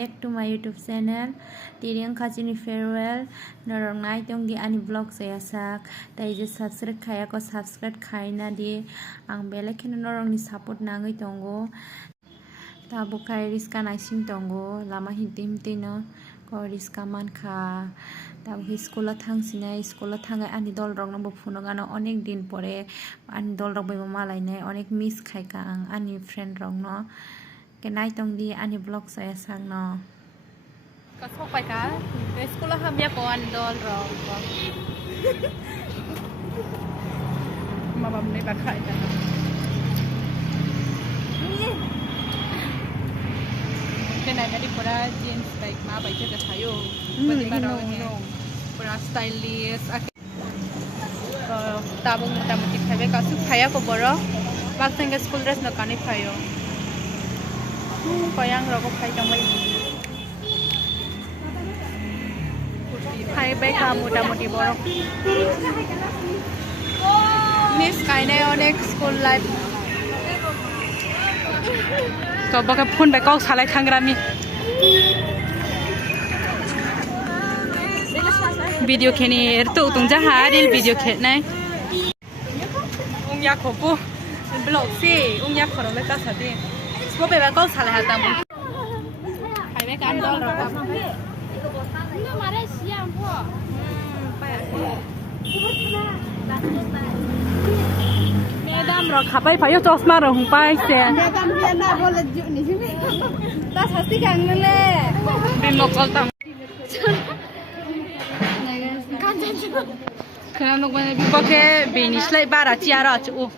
back to my YouTube channel. Diriang kajini farewell. Norong nai tongi ani vlog saya sak. Dai je subscribe kaya ko subscribe kaya na di. Ang bela kena norong ni support nangai tongo. Tabu kaya riska naising tongo. Lama hinti no. Ko riska man ka. Tabu hi sekolah thang sinai sekolah thang ani dol rong nang bufuno gano onek din pore ani dol rong bai malai nai onek miss khai ka ang ani friend rong no. Kenai tong di ani vlog saya sang no. Kasok pa ka? Sekolah hamya ko ani dol rong ko. Mabam ni bakha ita. Kenai tadi pura jeans baik ma baik je thayo. Pati marong he. Pura stylish. Tabung motamoti phaibe kasu phaya ko boro. Bak tenge school dress na kani phayo. Payang roko phai tamai. Phai bai ka motamoti boro. Miss kaine onek school life. Kau bagai phone bai kau salai thangrami. Video kheni erto utung jaha reel video khetnai. Ungya khopu blog si ungya khoro le ta sadi. Ko be ba kau salai ha tam. Phai bai kan dol ro. No mare siam pho. Madam ro khapai phayo chosma ro hung pai se. Madam dia na bole ju ni sini. Ta sasti kang le. Bin lokal tam. Kena nok bane bipake benish lai bara chiara chu.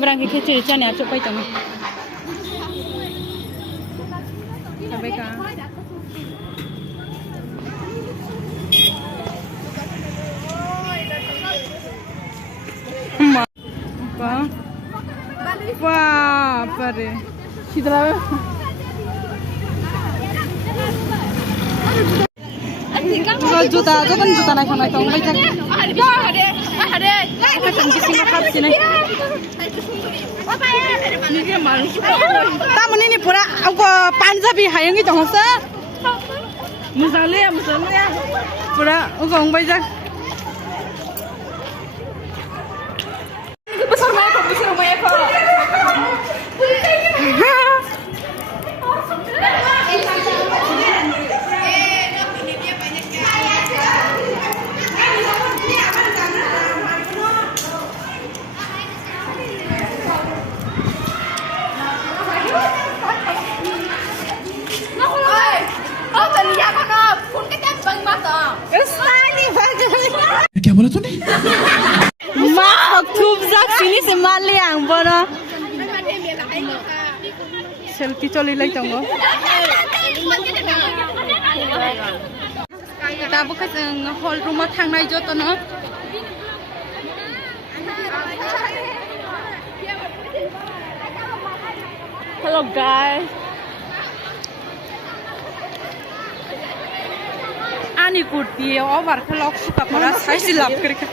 Berang ke kecil chane chu pai tang. Sabai ka. Apa? Wah, pare. Sidra. Juta, jangan juta naik sama kau, macam. Ada. Apa tangki singa khas sini? Ini dia malu. Tamu ini pura, aku Punjabi hayang itu masa. Musalnya. Pura, aku orang baik. Besar mereka. क्या बोला तूने? माँ खूब जाक्सिनी से मार ले आंग बोला सेल्फी चली लाई तंगो ताबो के जों हॉल रूमाव थांनाय जतो न hello guys Ani kurti over kelok suka paras saya silap kerja.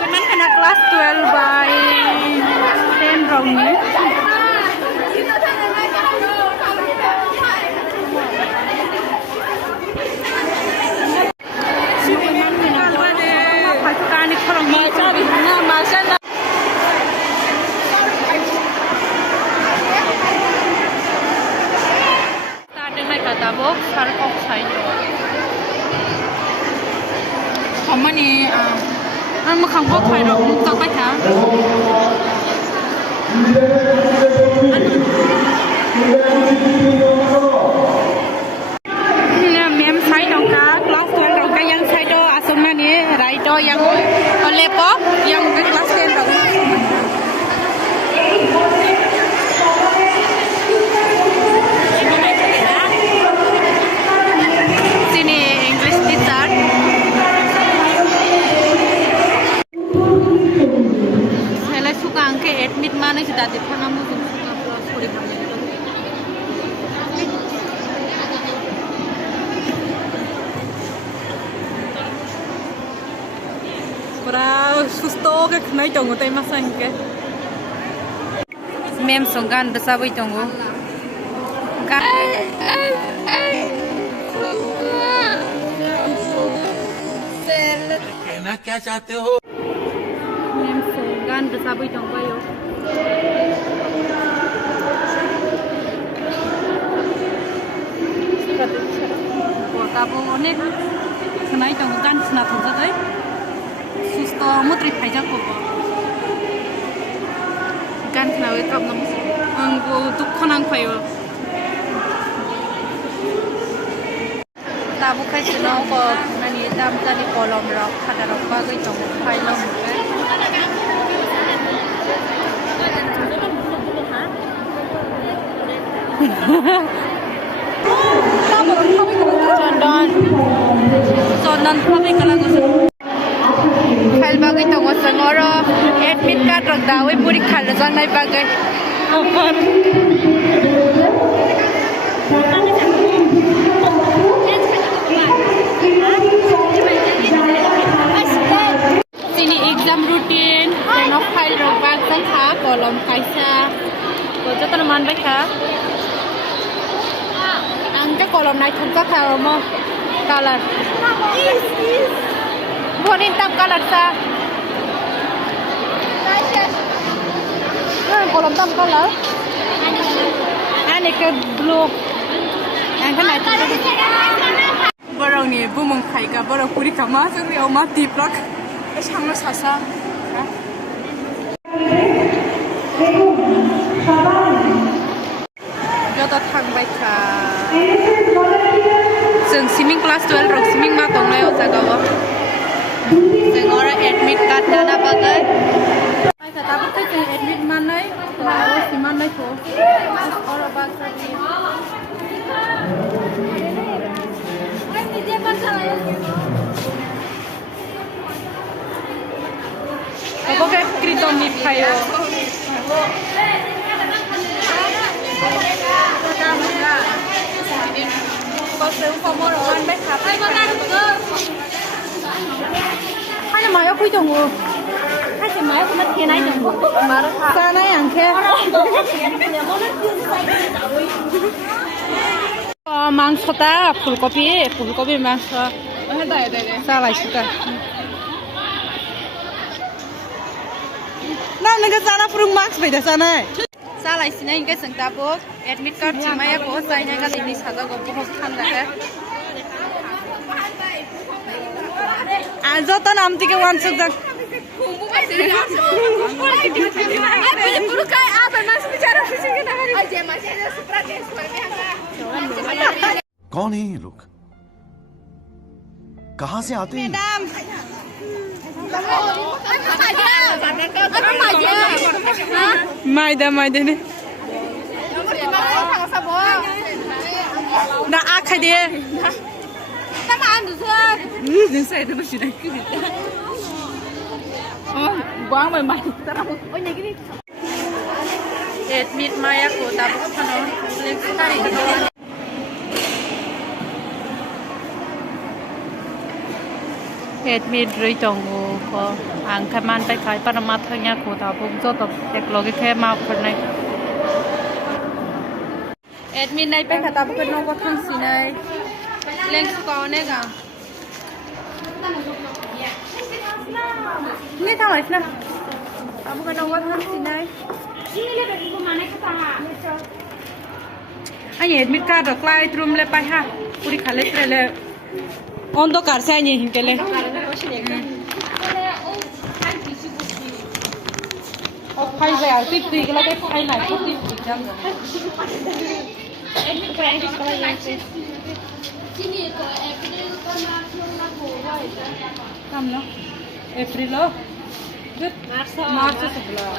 Kenan kena kelas 12 by 10 round ni. Tabok sarap oxide. Kamu ni, makan kok kayak orang tak baca. Ni mem side dongka, kelas 12 dongka yang side do asumna ni, right do yang lepo, yang kelas 10 dongka. Sini susto ke khnai tongo tai masa hingke mem songgan besabui tongo कहना क्या चाहते हो mem songgan besabui tongo yo Tabo onek khnai tongo gan khna thongjagai susto mutri phaijakobo gan khnawe kabnam angbo dukkhonang phayo tabo khaisino ko nani dam tani kolom rok khada rok bagai tongo phailom Sondan kami kalau hal bagai tongo sengoro admit card rok dawe puri khal jang nai bagai open sini exam routine no file rok bag jang kha kolom kaisa ko joton man bai kha angte kolom nai thongka kha mo color bonin tam color sa kolom tam color ani ke blue ang kana borong ni bumong khai ka borong puri kama sangri oma tiplak sangno sasa joto thangbai kha Seng swimming class 12 rok swimming ma tonglai o jagawo seng ora admit card dana bagai ai kata bu te admit manai to o simanai ko ora bagai ai media pasala Ako kay kriton ni kayo có sự phong mô rồi anh bé khắp hai máy ở cuối tuần rồi hai máy ở bên kia này mà nó xa này ăn kia mang sota ফুলকপি mang sota xa lại sota nào nên cái xa nó phun max vậy đó xa này xa lại xin anh cái sừng ta bố admit card chỉ mấy cô sai nha cái gì sao có bố khăn đấy आज त नाम तिके वान सुक जग कौन है ये लोग कहाँ से आते हैं माइदा ने ना आ खाइ दे Đừng xe tôi chỉ đánh cái gì quán mày mày ôi này cái đi admit maya ko tapos ano link tayo dito admit rito ko ang kaman pa kai para mathanya ko tapos joto technology khe ma phanai admit nai pa khata ko no ko thang sinai link ko ne ga Ini tahu lah, kamu kan awak kan sini. Ini lebih aku mana kita? Aye, admit card apply room le pai ha, puri khale le. Ondo kar se aye hinkele. Oh, pai be ar tip tik la ke pai nai ko tip tik jam. Admit card ini sekolah yang se. Sini ko April ko na ko Kam no? April lo? Good. March sebelah.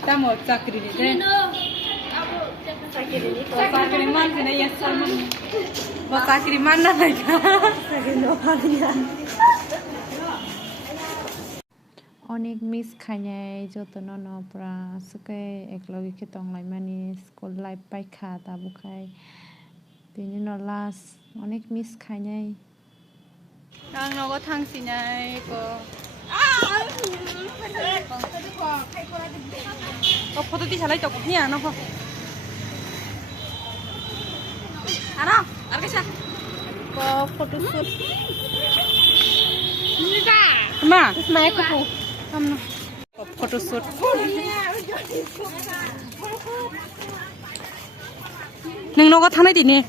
Kita mau cakri ni deh. Cakri mana ni ya sama? Mau cakri mana lagi? Cakri lokalnya. অনেক miss খাইনাই যতন নপরা সকে একলগে খেতং লাইমানি school life পাইখা তাবুখাই বিনি ন last অনেক miss খাইনাই Ang nó có thằng gì này có photo đi lấy chụp nha nó không à nó ăn cái sao có photo shoot mà máy của cô không có photo shoot nhưng nó có thằng này thì nè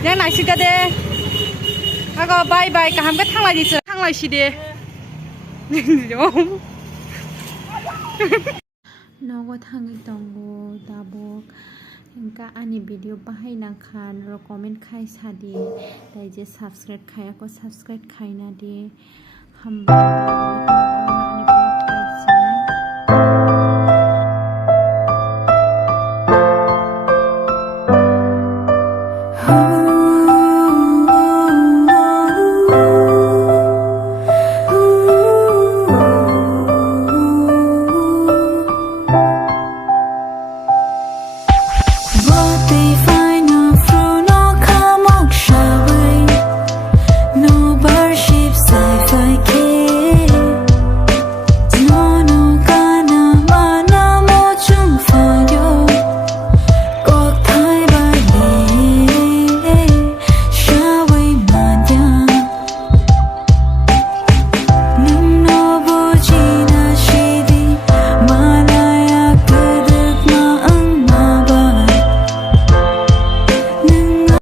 yang nang sih kade, aku bye bye kaham ke thang lagi sih, thang lagi sih deh, jom. น้องก็ทางอีตองโกตาบอกยังก็อันนี้วิดีโอไปให้นางคานเราคอมเมนต์ใครชาดีแต่จะ subscribe ใครก็ subscribe ใครนะดีฮัมบา